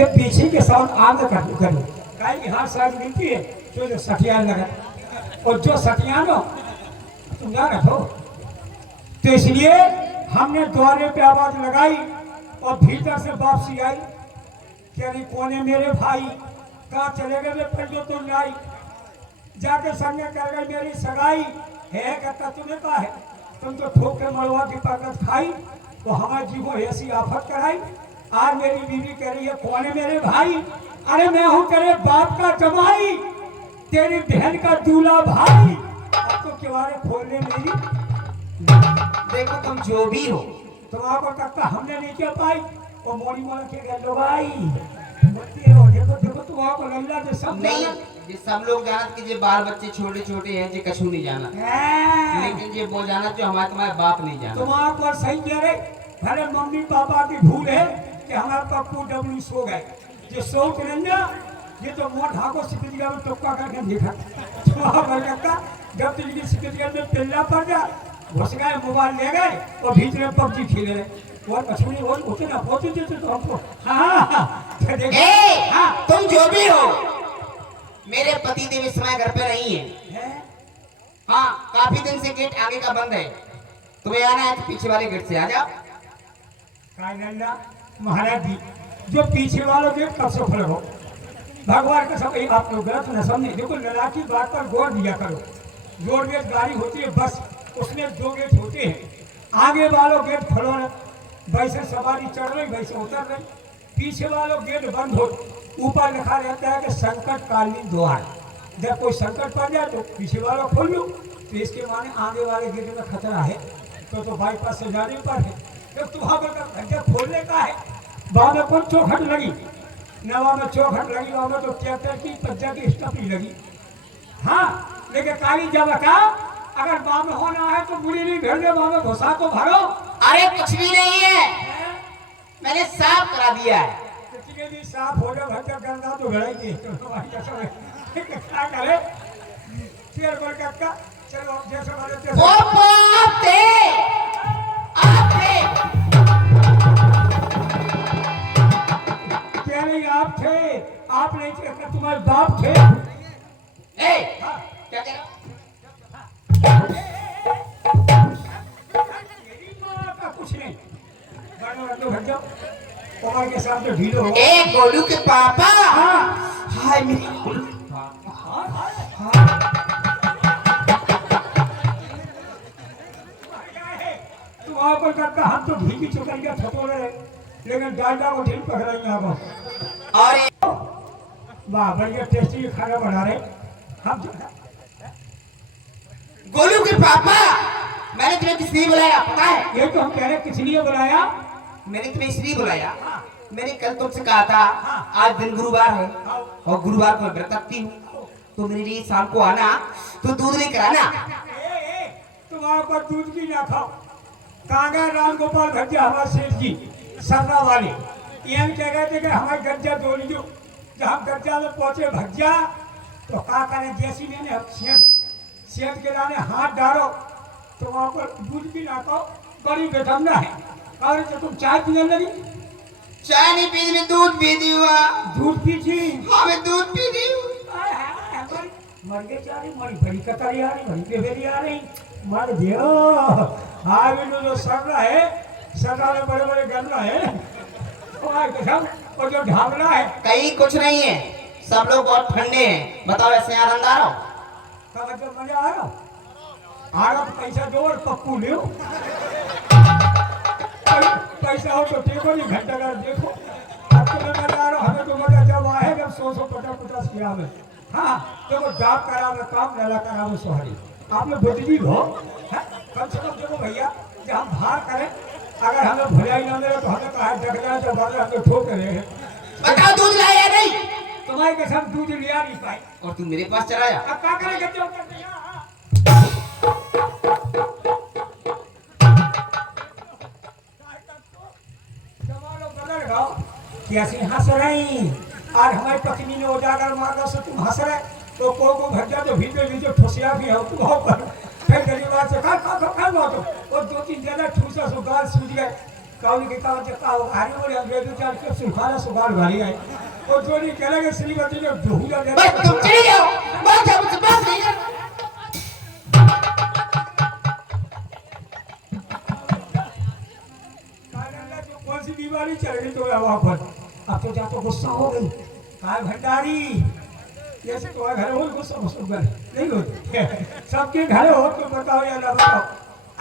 जो पीछे के साउंड आगे कर करो काई हर साइड मिलती है जो सटियान लगा और जो सटियान हो तुम ना रखो। तो इसलिए हमने द्वारे पे आवाज लगाई और भीतर से वापसी आई कि अरे कौन है मेरे भाई, कहाँ चले गए पहले तो लाई जाके संगे कर गई मेरी सगाई है कहता तुम्हें कहा है, तुम तो ठोक के मड़वा की ताकत खाई तो हमारे जी को ऐसी आफत कराई। आज मेरी बीवी कह रही है कौन है मेरे भाई, अरे मैं हूँ तेरे बाप का जमाई, तेरी बहन का दूल्हा भाई। अब तो किवाड़े खोलने मेरी देखो तुम जो भी हो, तो आपको तक हमने नहीं किया पाई और मोड़ी मोड़ के गए लो भाई बोलते हो देखो देखो तुम आपको लल्ला जो सब नहीं ये सब लोग जानत कि जे बाल बच्चे छोटे छोटे हैं जे कछु नहीं जाना, लेकिन ये वो जाना जो हमारे तुम्हारे बाप नहीं जाना। तुम आपको सही कह रहे, भले मम्मी पापा की भूल है कि हमारे पप्पू डब्लू सो गए, ये सो के नहीं ना ये तो मोट ढाको सिकजिया में टोका करके देखा तो का जब तुझे सिकजिया में पिल्ला पड़ जा घुस गए मोबाइल ले गए और बीच में पबजी खेले रहे और कछु नहीं और उसे ना पहुंचे तो हमको हाँ तुम जो भी हो, मेरे पति देव इस समय घर पे नहीं है। हाँ काफी दिन से गेट आगे का बंद है, तुम्हें आना है तो पीछे वाले गेट से आ जाओ। महाराज जी जो पीछे वालों गेट कब से खुले हो, भगवान का सब आप लोग गलत न समझे। देखो लड़ा की बात पर गौर दिया करो, जोर गेट गाड़ी होती है बस उसमें 2 गेट होते हैं, आगे वालों गेट खोलो ना वैसे सवारी चढ़ रही वैसे उतर रही, पीछे वालों गेट बंद हो, ऊपर लिखा रहता है कि संकटकालीन द्वार, जब कोई संकट पड़ जाए तो पीछे वाला खोल लो, तो इसके माने आगे वाले गेट में खतरा है तो बाईपास से जाने पर है। जब तुम्हारा घंटा खोलने का है वहां में कौन चौखट लगी नवा में चौखट लगी, वहां में तो ट्रैक्टर की पज्जा की स्टपी लगी। हाँ लेकिन काली जब का अगर वहां में होना है तो बुरी नहीं भेड़ दे, वहां में घुसा तो भरो। अरे कुछ भी नहीं है, मैंने साफ करा दिया है। भी साफ हो जाए भटका गंदा तो घड़ेगी क्या करे शेर बोल का चलो जैसे वाले वो बाप थे आप थे क्या नहीं आप थे, आप नहीं थे तुम्हारे बाप थे। ए क्या कह रहा मेरी माँ का कुछ नहीं भट जाओ उमर के साथ तो ढीलो हो। ए गोलू के पापा हाय मेरी गोलू के पापा तू वहां पर करता हम तो ढीकी चुकल के थतोड़े रहे लेकिन डालडा को ढील पकड़ रही यहाँ पर। और वाह बढ़िया टेस्टी खाना बना रहे हम। गोलू के पापा मैंने तुम्हें किस लिए बुलाया पता है? ये तो हम कह रहे किस लिए बुलाया, मैंने तुम्हें इसलिए बुलाया, मैंने कल तुमसे कहा था आज दिन गुरुवार है और गुरुवार को मैं व्रत रखती हूँ तो मेरे लिए शाम को आना तो दूध लेकर आना। तुम वहां पर दूध की ना खाओ, कांगा राम गोपाल भज्जा हमारे सेठ जी सर्रा वाले ये कह गए थे कि हमारे गज्जा दो लीजिए। जब हम गज्जा में पहुंचे भज्जा तो क्या करें जैसी मैंने सेठ के लाने हाथ डालो तो वहां पर दूध की ना खाओ, बड़ी बेदमना है। और तो तुम चाय पीने लगी, चाय नहीं पी मैं दूध पी दी हुआ। दूध पी थी? हाँ मैं दूध पी दी हूँ। मर गए जा रही मरी बड़ी कतारी आ रही बड़ी बेबेरी आ रही मर दियो। हाँ बिल्कुल जो सर्रा है सर्रा में बड़े बड़े गन्ना है और जो ढाबला है कहीं कुछ नहीं है, सब लोग बहुत ठंडे हैं। बताओ ऐसे यहाँ रंगदार हो का मतलब मजा आ रहा पैसा दो और पप्पू ले पैसा हो तो देखो नहीं घंटा घर देखो अब तुम्हें मजा आ रहा हमें तो मजा जब आए जब 100-150 किया में। हाँ देखो डाक करा में काम लला करा में सोहरी आप लोग बुद्धिजीवी हो कम से कम देखो भैया जब हम भार करें अगर हमें भलाई ना मिले तो हमें कहा जग जाए तो बाद हमें ठोक रहे हैं। बताओ दूध लाया नहीं? तुम्हारे के साथ दूध लिया नहीं पाई और तू मेरे पास चला आया। अब क्या करेंगे कैसे हंस रही आज हमारी पत्नी ने उजागर मांगा से तुम हंस रहे तो को भज्जा तो भीतर भीतर ठुसिया भी हो तुम हो पर फिर गरीब से खा तो और 2-3 जगह ठूसा सो गाल सूज गए काउनी के काव जे काव हारी बोले हम दो चार के सुखाना सुगार भारी आए और जोड़ी कह लगे श्रीमती ने ढूंढा दे बस तुम चले जाओ, बात जाओ, मुझसे बात नहीं कर। काला जो कौन सी बीमारी चल रही तो हवा पर अब तो जा तो गुस्सा हो गई काय भंडारी जैसे तो घर हो गुस्सा गुस्सा नहीं होती सबके घर हो तो बताओ या ना बताओ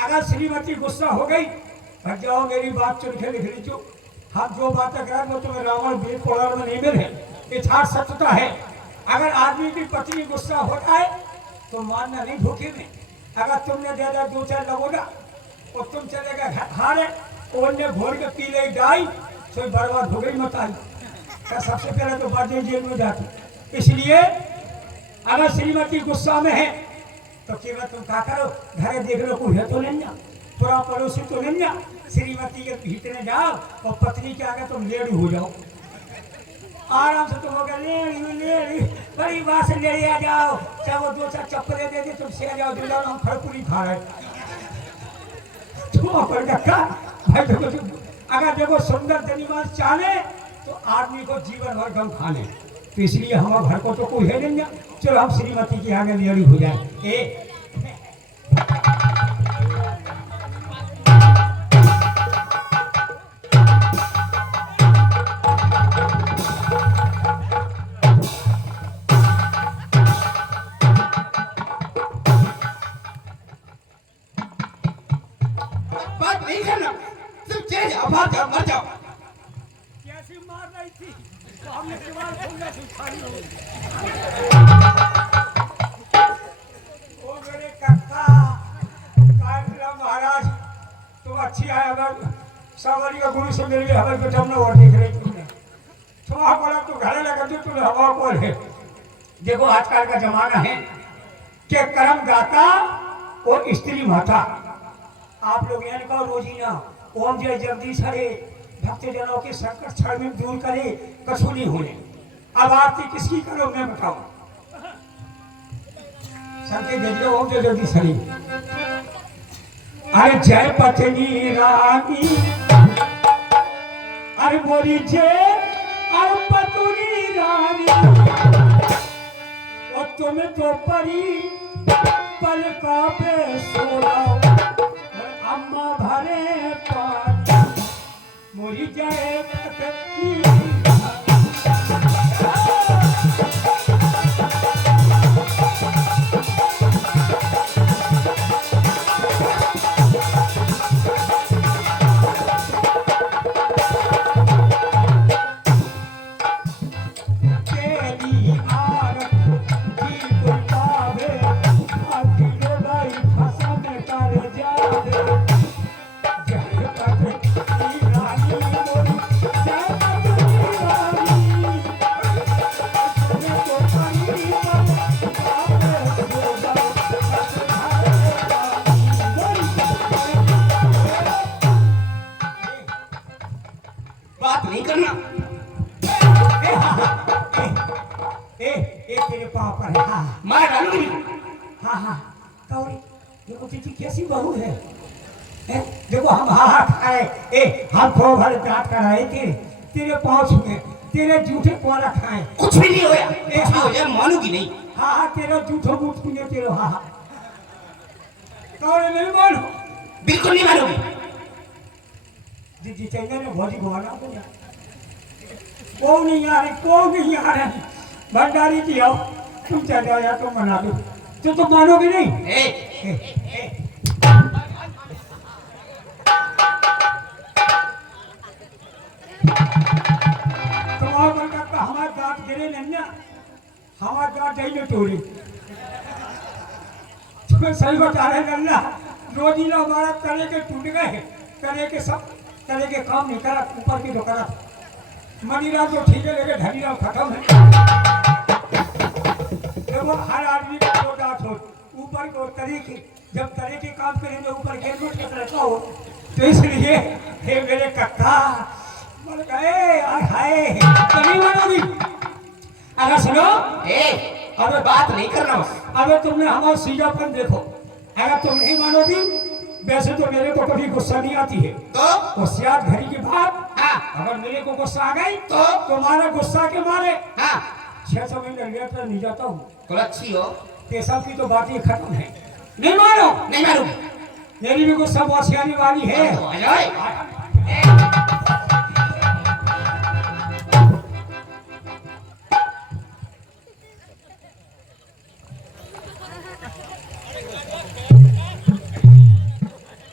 अगर श्रीमती गुस्सा हो गई भग जाओ मेरी बात चुन के लिख लीजिए हम जो बातें करें वो तुम्हें रावण वीर पुराण में नहीं मिले यथार्थ सत्यता है अगर आदमी की पत्नी गुस्सा होता है तो मानना नहीं धोखे में अगर तुमने दे दिया दो चार लगोगा और तुम चलेगा घर हारे और ने घोर के पी ले डाई तो बर्बाद हो गई मत आई सबसे पहले तो बातें जेल में जाती इसलिए अगर श्रीमती गुस्सा में है तो केवल तुम क्या करो घरे देख लो कोई है तो नहीं जा पूरा पड़ोसी तो नहीं जा श्रीमती के भीतरे जाओ और पत्नी के आगे तुम लेड़ी हो जाओ आराम से तुम होगा लेड़ी बड़ी बात से लेड़ी आ जाओ चाहे वो दो चार चप्पलें दे दे तुम से जाओ दूल्हा हम खड़पूरी खा रहे तुम पर डक्का भाई देखो अगर देखो सुंदर जनीमास चाहे तो आदमी को जीवन भर गम खाने तो इसलिए हमारे घर को तो कोई है नहीं चलो हम श्रीमती के आगे लेड़ी हो जाए ए बात नहीं करना, तुम चले जाओ, भाग जाओ, मर जाओ। कैसी मार रही थी तो हमने दीवार खोलने से उठाई हो ओ मेरे कक्का कायला महाराज तुम अच्छी आए अगर सवारी का गुरु से मिल गए हमारे बेटा हमने और देख रही तुमने थोड़ा बड़ा तो घरे लगा दो तुम्हें हवा कौन है देखो आजकल का जमाना है कि कर्म गाता और स्त्री माता आप लोग यानी कहो रोजीना ओम जय जगदीश हरे भक्त जनों के संकट क्षण में दूर करे कछु नहीं होने अब आरती किसकी करो मैं बताऊं संकेत दे दियो ओम जय जगदीश हरे अरे जय पत्नी रानी अरे मोरी जय अरे पत्नी रानी और तुम्हें तो परी पल का पे सोला अम्मा भरे पानी मोरी जय पत्नी बात नहीं करना। तेरे पाँव पर है हाँ मार डालूंगी। हाँ हाँ कौड़ी देखो तुझी कैसी बहू है देखो हम हाँ हाँ खाए हम थोड़ा भर दांत कराए तेरे पाँव छुए तेरे जूठे पारा खाए कुछ भी नहीं होया, कुछ भी हो जाए मानूगी नहीं। हाँ हाँ तेरा जूठो बूट पीने तेरे हाँ हाँ कौड़ी नहीं मानो बिल्कुल नहीं मानूगी। जी चाहिए ना भौजी घुमाना को को नहीं आ रही को नहीं आ रही भंडारी की आओ तुम चल जाओ या तुम मना दो तो मानोगे नहीं तुम्हारा मन करता हमारे दांत गिरे नहीं ना हमारे दांत नहीं तोड़ी तुम्हें सही बता रहे नन्ना रोजीला हमारा तले के टूट गए तले के सब तले के काम नहीं करा ऊपर की तो करा मनीराम तो ठीक है लेकिन धनीराम खत्म है देखो हर आदमी का दो दांत हो ऊपर को तरीके जब तरीके काम करेंगे ऊपर हेलमेट के रहता हो तो इसलिए हे मेरे कक्का बोल गए हाय नहीं मानोगी अगर सुनो अबे बात नहीं करना बस। अबे तुमने हमारा सीधापन देखो अगर तुम नहीं मानोगी वैसे तो मेरे को कभी गुस्सा नहीं आती है, तो होशियार घड़ी की बात। हाँ अगर मेरे को गुस्सा आ गई तो तुम्हारे गुस्सा के मारे हाँ 6 महीने लेटर नहीं जाता हूँ। तो अच्छी हो। पेशा की तो बात ही खत्म है। नहीं मानो, नहीं मारूंगी। मेरी भी गुस्सा होशियारी वाली है। तो आ जाओ।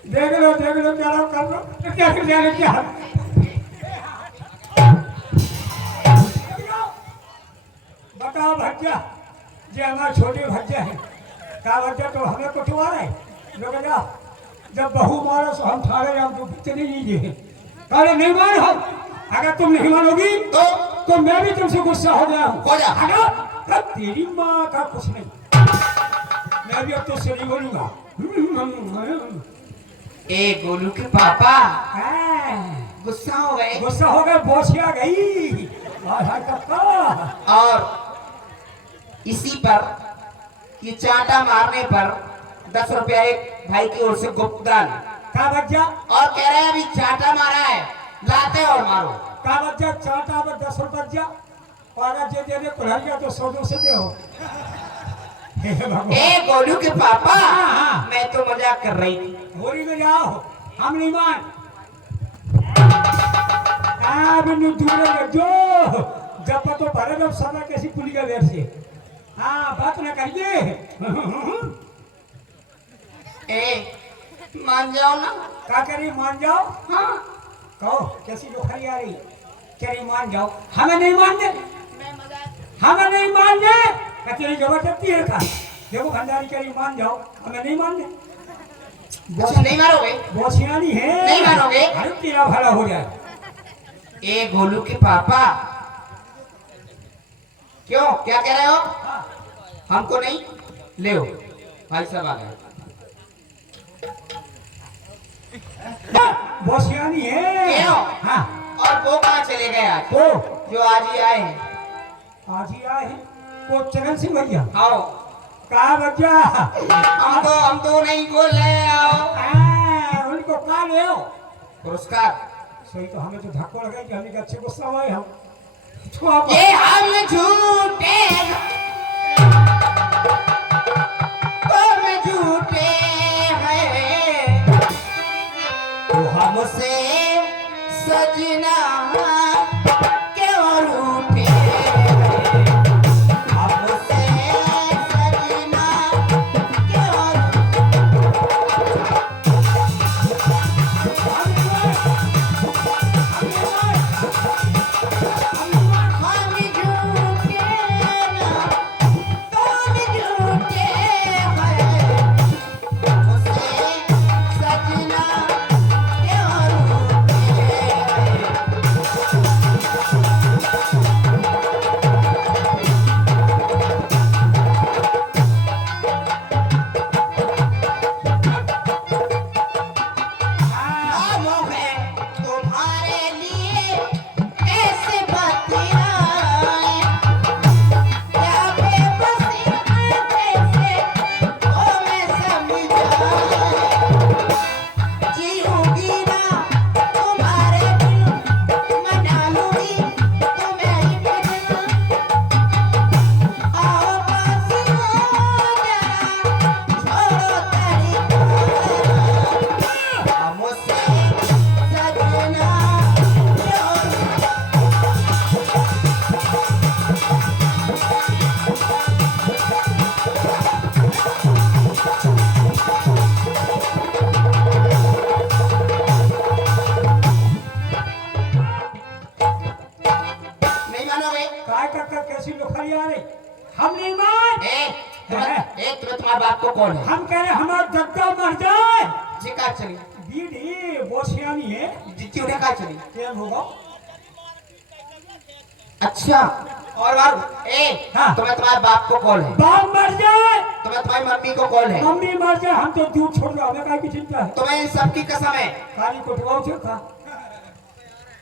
देख लो क्या कर लो क्या क्या बताओ भज्जा, जे हमारे छोटे भज्जा है का भज्जा तो हमें कुटवा रहे लोग जा जब बहू मारो तो हम ठाड़े हम तो कितने ये है अरे नहीं मान हम। अगर तुम नहीं मानोगी तो मैं भी तुमसे गुस्सा हो गया हूँ। हो जा। अगर तेरी माँ का कुछ नहीं, मैं भी अब तो नहीं बोलूंगा। ए गोलू के पापा हाँ, गुस्सा हो गए। गुस्सा हो गए, बोसिया गई। और इसी पर ये चांटा मारने पर 10 रुपया एक भाई की ओर से गुप्तदान का बच्चा और कह रहे हैं अभी चांटा मारा है, लाते और मारो। का बच्चा चाटा पर 10 रुपया और जे दे दे कुल्हड़िया तो 100 से दे हो। हे भगवान, ए गोलू के पापा हाँ। मैं तो मजाक कर रही थी। होली में जाओ, हम नहीं मान। अब दूर जो जब तो भरे जब समय कैसी पुली का वेर से हाँ बात न करिए। ए मान जाओ ना। का करी मान जाओ। हाँ कहो कैसी जोखारी आ रही, करी मान जाओ। हमें नहीं मानने, हमें नहीं मानने तेरी जबरदस्ती है का। देखो भंडारी करी मान जाओ, हमें नहीं मानने। अच्छा नहीं मारोगे? बोसियानी है, नहीं मानोगे? अरे तेरा भला हो जाए। ए गोलू के पापा क्यों क्या कह रहे हो? हमको नहीं ले भाई साहब आ गए। बोसियानी है। क्यों? हाँ और वो कहाँ चले गए आज तो जो आज ही आए हैं? आज ही आए हैं वो चरण सिंह भैया। आओ। का बच्चा हम तो नहीं को ले आओ। उनको का ले आओ पुरस्कार। सही तो हमें तो धक्को लगा कि हमें अच्छे गुस्सा हुए हम ये हम झूठे तुम झूठे हैं तो हमसे सजना क्यों रूठे हमसे सजना क्यों कैसी लोखरी आ रही, हम नहीं मान। तुम्हारे बाप को कौन है? हम कह रहे हमारा दद्दा मर जाए। जी का चली दीदी बोसियानी है, जितनी उन्हें का चली क्या होगा? अच्छा और बार हाँ। तुम्हारे बाप को कौन है? बाप मर जाए। तुम्हारी मम्मी को कौन है? मम्मी मर जाए, हम तो दूध छोड़ दो, हमें काय की चिंता है? तुम्हें इन सबकी कसम है। काली कुटवाओ छो का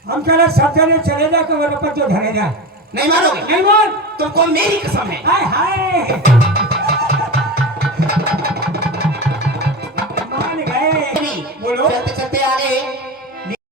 हम कह रहे सब जने चले जाए तो मेरे पर जो धरे जाए। नहीं मानोगे? नहीं मान। तुमको मेरी कसम है। हाय हाय मान गए। बोलो। चलते चलते आगे